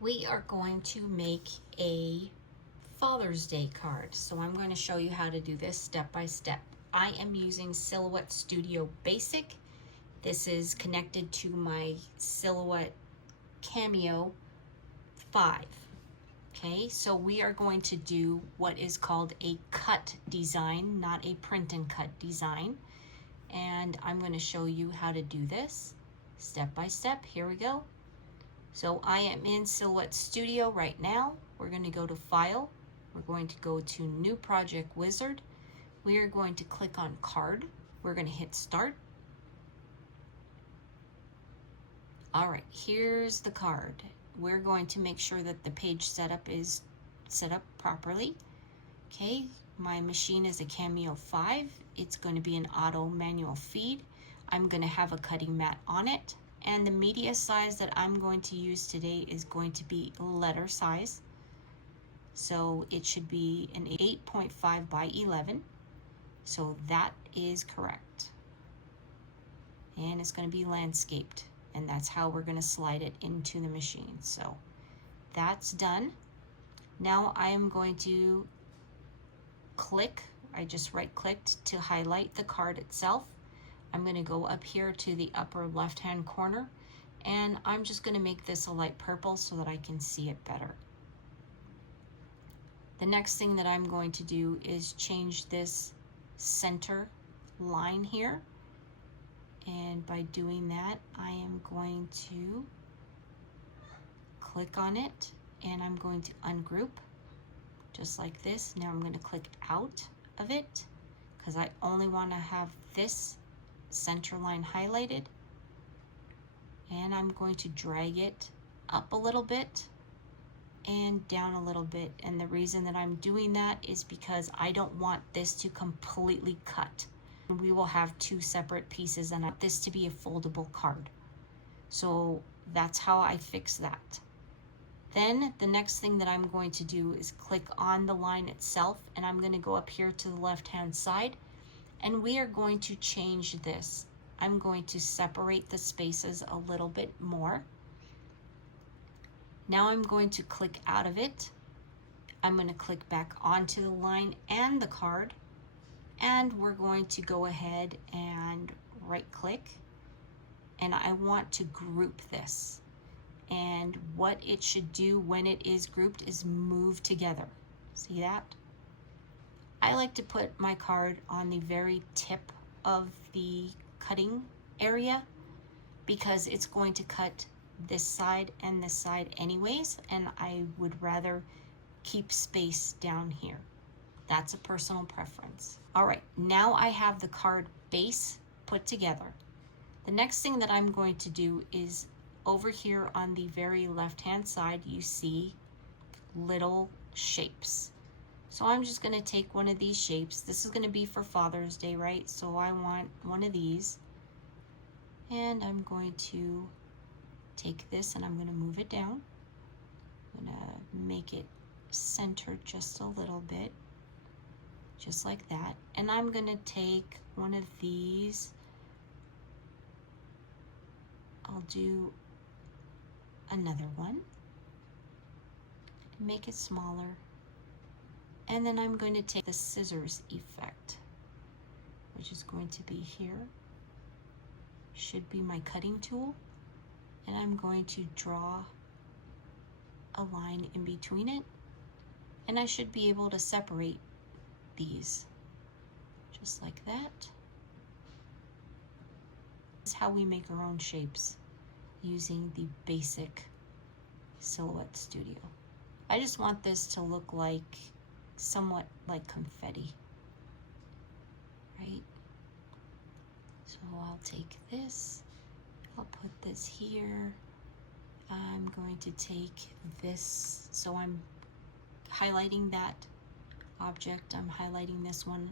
We are going to make a Father's Day card. So I'm going to show you how to do this step by step. I am using Silhouette Studio Basic. This is connected to my Silhouette Cameo 5. Okay, so we are going to do what is called a cut design, not a print and cut design. And I'm going to show you how to do this step by step. Here we go. So I am in Silhouette Studio right now. We're going to go to File. We're going to go to New Project Wizard. We are going to click on Card. We're going to hit Start. All right, here's the card. We're going to make sure that the page setup is set up properly. Okay, my machine is a Cameo 5. It's going to be an auto manual feed. I'm going to have a cutting mat on it. And the media size that I'm going to use today is going to be letter size. So it should be an 8.5 by 11. So that is correct. And it's going to be landscaped. And that's how we're going to slide it into the machine. So that's done. Now I am going to click. I just right clicked to highlight the card itself. I'm going to go up here to the upper left hand corner, and I'm just going to make this a light purple so that I can see it better. The next thing that I'm going to do is change this center line here, and by doing that I am going to click on it and I'm going to ungroup just like this. Now I'm going to click out of it because I only want to have this center line highlighted, and I'm going to drag it up a little bit and down a little bit. And the reason that I'm doing that is because I don't want this to completely cut. We will have two separate pieces and I want this to be a foldable card. So that's how I fix that. Then the next thing that I'm going to do is click on the line itself, and I'm going to go up here to the left hand side, and we are going to change this. I'm going to separate the spaces a little bit more. Now I'm going to click out of it. I'm going to click back onto the line and the card, and we're going to go ahead and right click, and I want to group this. And what it should do when it is grouped is move together. See that? I like to put my card on the very tip of the cutting area because it's going to cut this side and this side anyways, and I would rather keep space down here. That's a personal preference. All right, now I have the card base put together. The next thing that I'm going to do is over here on the very left hand side, you see little shapes. So I'm just going to take one of these shapes. This is going to be for Father's Day, right? So I want one of these. And I'm going to take this and I'm going to move it down. I'm going to make it centered just a little bit, just like that. And I'm going to take one of these. I'll do another one. Make it smaller. And then I'm going to take the scissors effect, which is going to be here. Should be my cutting tool. And I'm going to draw a line in between it. And I should be able to separate these, just like that. This is how we make our own shapes using the basic Silhouette Studio. I just want this to look like somewhat like confetti, right? So I'll take this, I'll put this here. I'm going to take this, so I'm highlighting that object, I'm highlighting this one,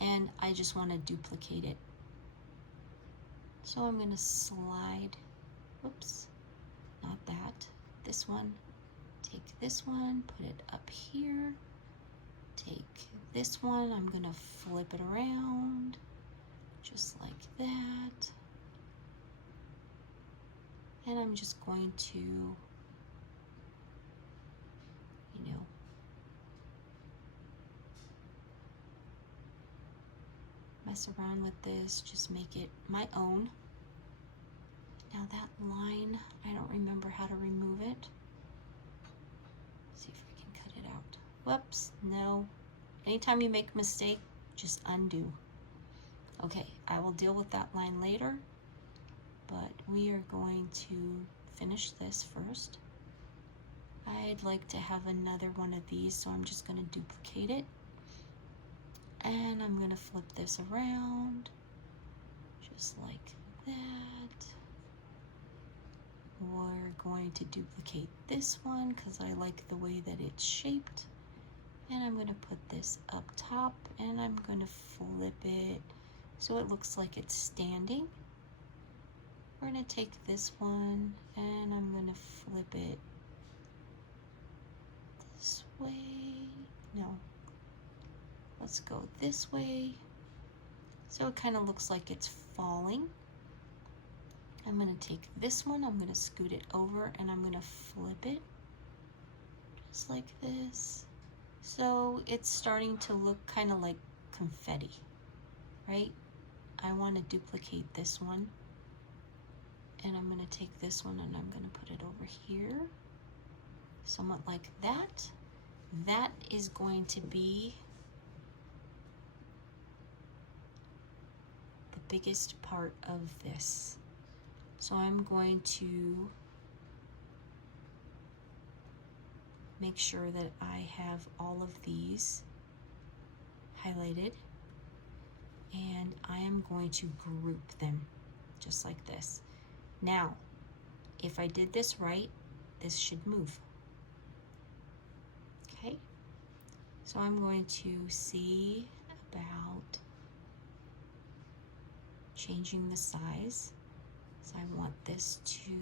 and I just want to duplicate it. So I'm going to slide, oops, not that, this one, take this one, put it up here, take this one, I'm going to flip it around, just like that. And I'm just going to mess around with this, just make it my own. Now that line, I don't remember how to remove it. Let's see if I can cut it out. Whoops, no. Anytime you make a mistake, just undo. Okay, I will deal with that line later, but we are going to finish this first. I'd like to have another one of these, so I'm just going to duplicate it. And I'm going to flip this around, just like that. We're going to duplicate this one because I like the way that it's shaped. And I'm going to put this up top, and I'm going to flip it so it looks like it's standing. We're going to take this one, and I'm going to flip it this way. No. Let's go this way. So it kind of looks like it's falling. I'm going to take this one, I'm going to scoot it over, and I'm going to flip it just like this. So it's starting to look kind of like confetti, right? I want to duplicate this one, and I'm going to take this one and I'm going to put it over here, somewhat like that. That is going to be the biggest part of this. So I'm going to make sure that I have all of these highlighted, and I am going to group them just like this. Now, if I did this right, this should move. Okay, so I'm going to see about changing the size. So I want this to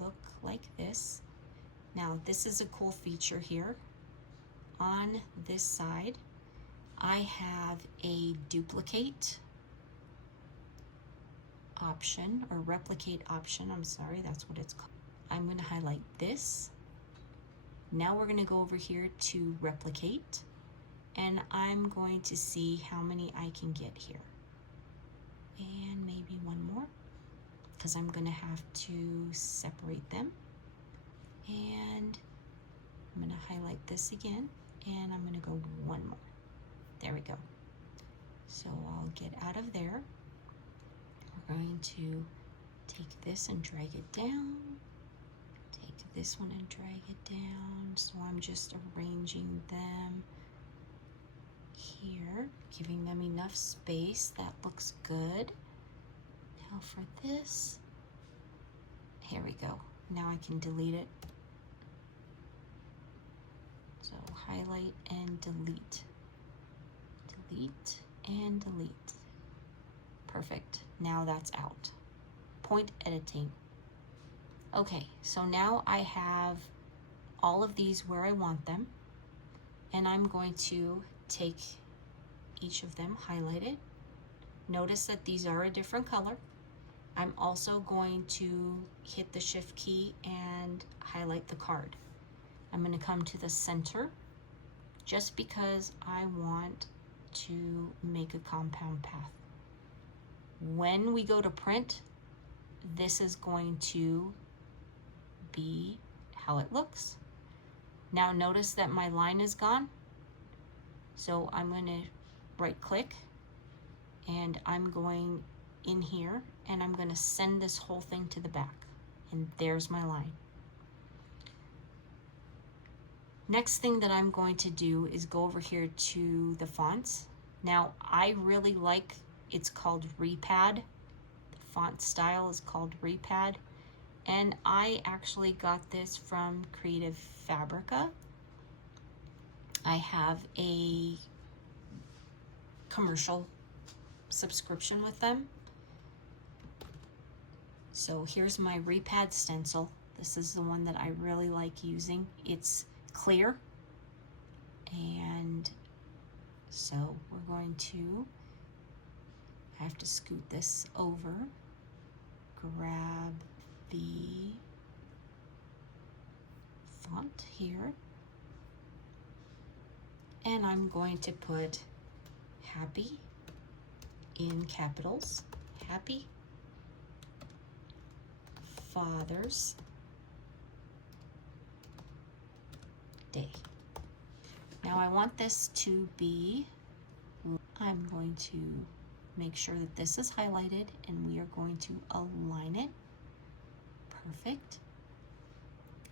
look like this. Now, this is a cool feature here. On this side, I have a duplicate option, or replicate option, I'm sorry, that's what it's called. I'm going to highlight this. Now we're going to go over here to replicate, and I'm going to see how many I can get here. And maybe one more, because I'm going to have to separate them. And I'm going to highlight this again, and I'm going to go one more. There we go. So I'll get out of there. We're going to take this and drag it down. Take this one and drag it down. So I'm just arranging them here, giving them enough space. That looks good. Now for this, here we go. Now I can delete it. So highlight and delete. Delete and delete. Perfect. Now that's out. Point editing. Okay, so now I have all of these where I want them, and I'm going to take each of them, highlight it. Notice that these are a different color. I'm also going to hit the shift key and highlight the card. I'm going to come to the center just because I want to make a compound path. When we go to print, this is going to be how it looks. Now notice that my line is gone. So I'm going to right click, and I'm going in here, and I'm going to send this whole thing to the back. And there's my line. Next thing that I'm going to do is go over here to the fonts. Now I really like, it's called Repad. The font style is called Repad. And I actually got this from Creative Fabrica. I have a commercial subscription with them. So here's my Repad stencil. This is the one that I really like using. It's clear. And so we're going to, I have to scoot this over, grab the font here, and I'm going to put happy in capitals. Happy Father's Day. Now I want this to be, I'm going to make sure that this is highlighted and we are going to align it. Perfect.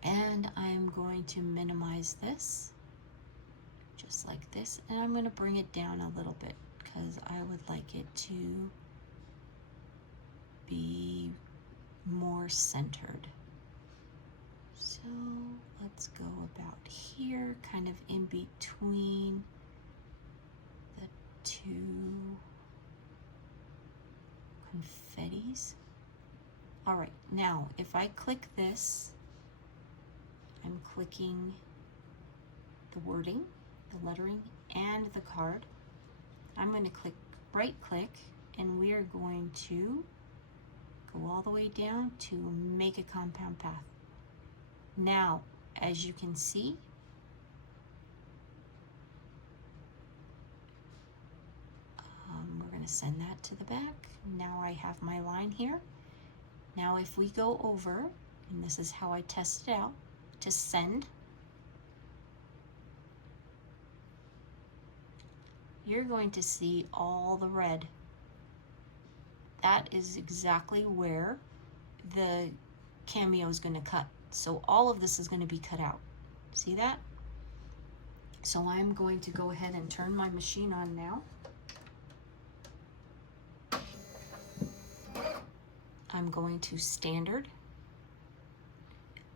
And I'm going to minimize this just like this, and I'm going to bring it down a little bit because I would like it to be more centered. So let's go about here, kind of in between the two confettis. All right, now if I click this, I'm clicking the wording, the lettering, and the card. I'm going to click right click, and we are going to go all the way down to make a compound path. Now, as you can see, we're going to send that to the back. Now I have my line here. Now if we go over, and this is how I test it out, to send, you're going to see all the red. That is exactly where the Cameo is going to cut. So all of this is going to be cut out. See that? So I'm going to go ahead and turn my machine on now. I'm going to standard.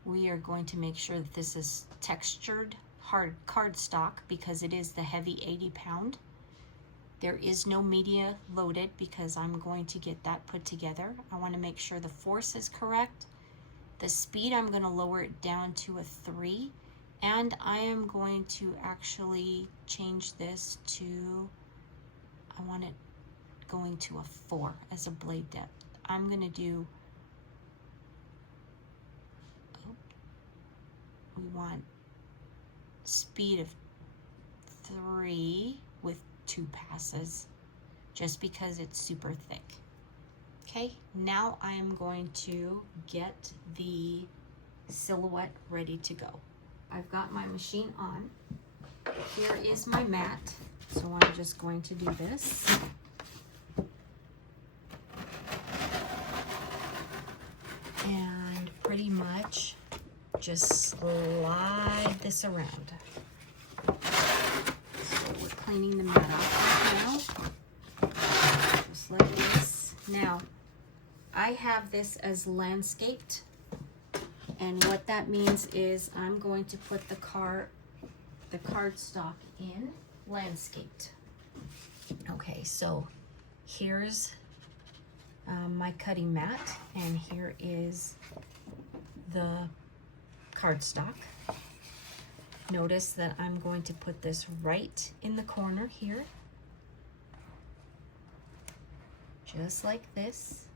We are going to make sure that this is textured hard cardstock because it is the heavy 80 pound. There is no media loaded because I'm going to get that put together. I want to make sure the force is correct. The speed, I'm going to lower it down to a 3, and I am going to actually change this to, I want it going to a 4 as a blade depth. I'm going to do, we want speed of 3 with 2 passes, just because it's super thick. Okay, now I'm going to get the silhouette ready to go. I've got my machine on. Here is my mat, so I'm just going to do this. And pretty much just slide this around. So we're cleaning the mat off right now. Just like this. Now, I have this as landscaped, and what that means is I'm going to put the cardstock in landscaped. Okay, so here's my cutting mat, and here is the cardstock. Notice that I'm going to put this right in the corner here, just like this.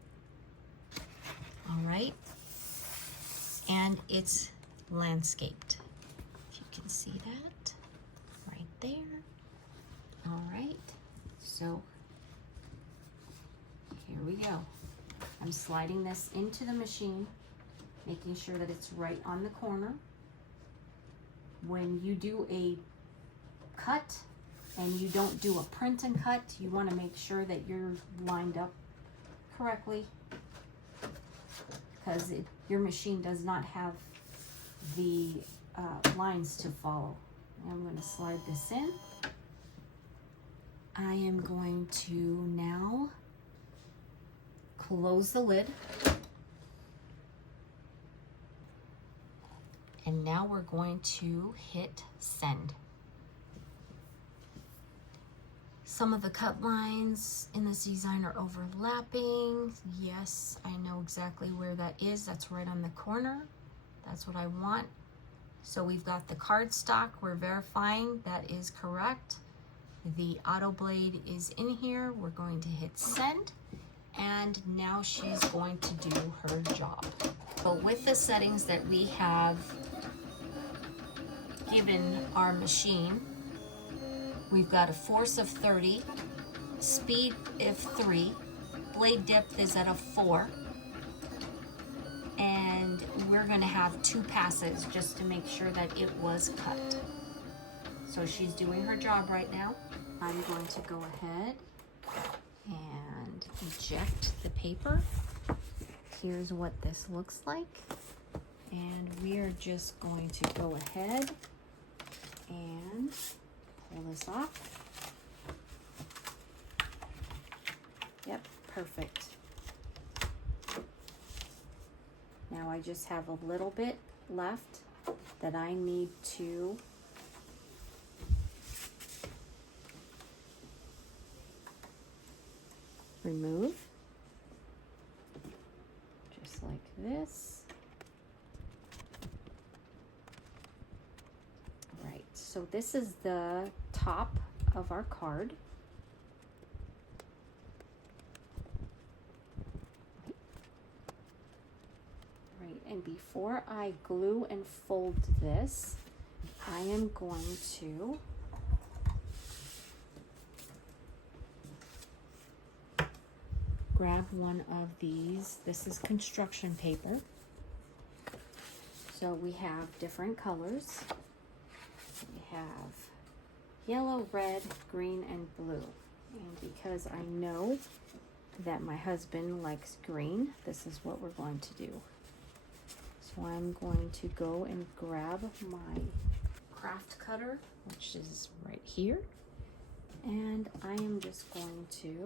All right, and it's landscaped, if you can see that right there. All right, so here we go. I'm sliding this into the machine, making sure that it's right on the corner. When you do a cut and you don't do a print and cut, you want to make sure that you're lined up correctly, because your machine does not have the lines to follow. I'm going to slide this in. I am going to now close the lid. And now we're going to hit send. Some of the cut lines in this design are overlapping. Yes, I know exactly where that is. That's right on the corner. That's what I want. So we've got the cardstock. We're verifying that is correct. The auto blade is in here. We're going to hit send. And now she's going to do her job. But with the settings that we have given our machine, we've got a force of 30, speed of 3, blade depth is at a 4, and we're going to have 2 passes just to make sure that it was cut. So she's doing her job right now. I'm going to go ahead and eject the paper. Here's what this looks like. And we are just going to go ahead and pull this off. Yep, perfect. Now I just have a little bit left that I need to remove, just like this. Right, so this is the top of our card. Right, and before I glue and fold this, I am going to grab one of these. This is construction paper. So we have different colors. We have yellow, red, green, and blue. And because I know that my husband likes green, this is what we're going to do. So I'm going to go and grab my craft cutter, which is right here. And I am just going to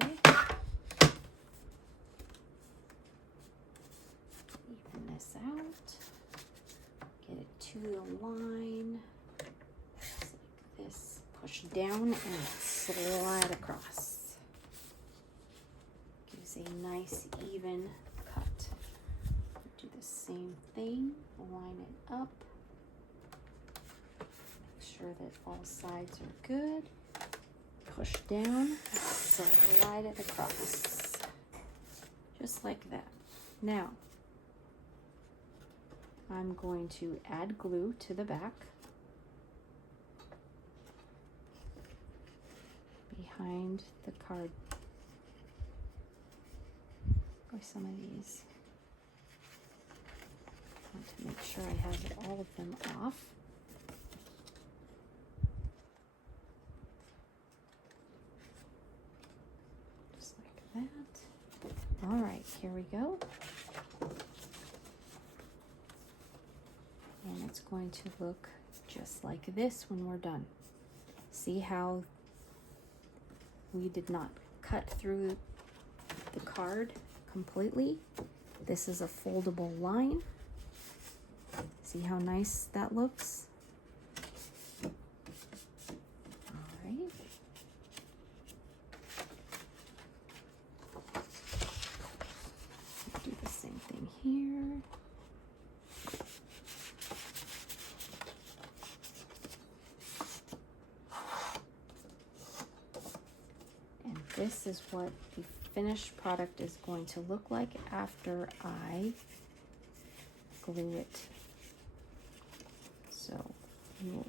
even this out, get it to the line, just like this, push down and slide across. Gives a nice even cut. Do the same thing, line it up, make sure that all sides are good, push down, slide it across, just like that. Now, I'm going to add glue to the back behind the card. Or some of these. I want to make sure I have all of them off. Just like that. All right, here we go. And it's going to look just like this when we're done. See how we did not cut through the card completely? This is a foldable line. See how nice that looks? All right. Do the same thing here. This is what the finished product is going to look like after I glue it. So you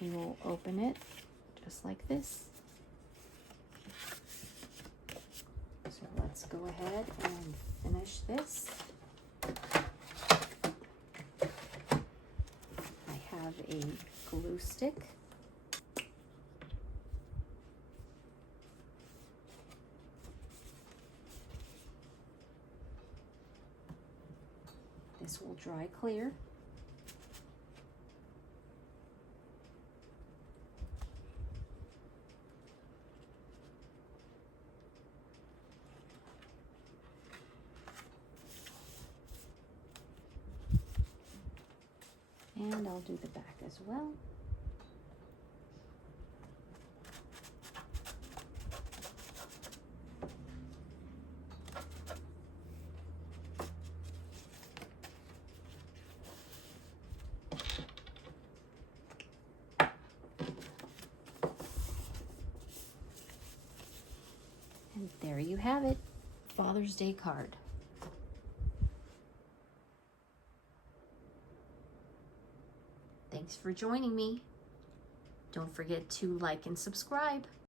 will open it just like this. So let's go ahead and finish this. I have a glue stick. This will dry clear. And I'll do the back as well. And there you have it, Father's Day card. Thanks for joining me. Don't forget to like and subscribe.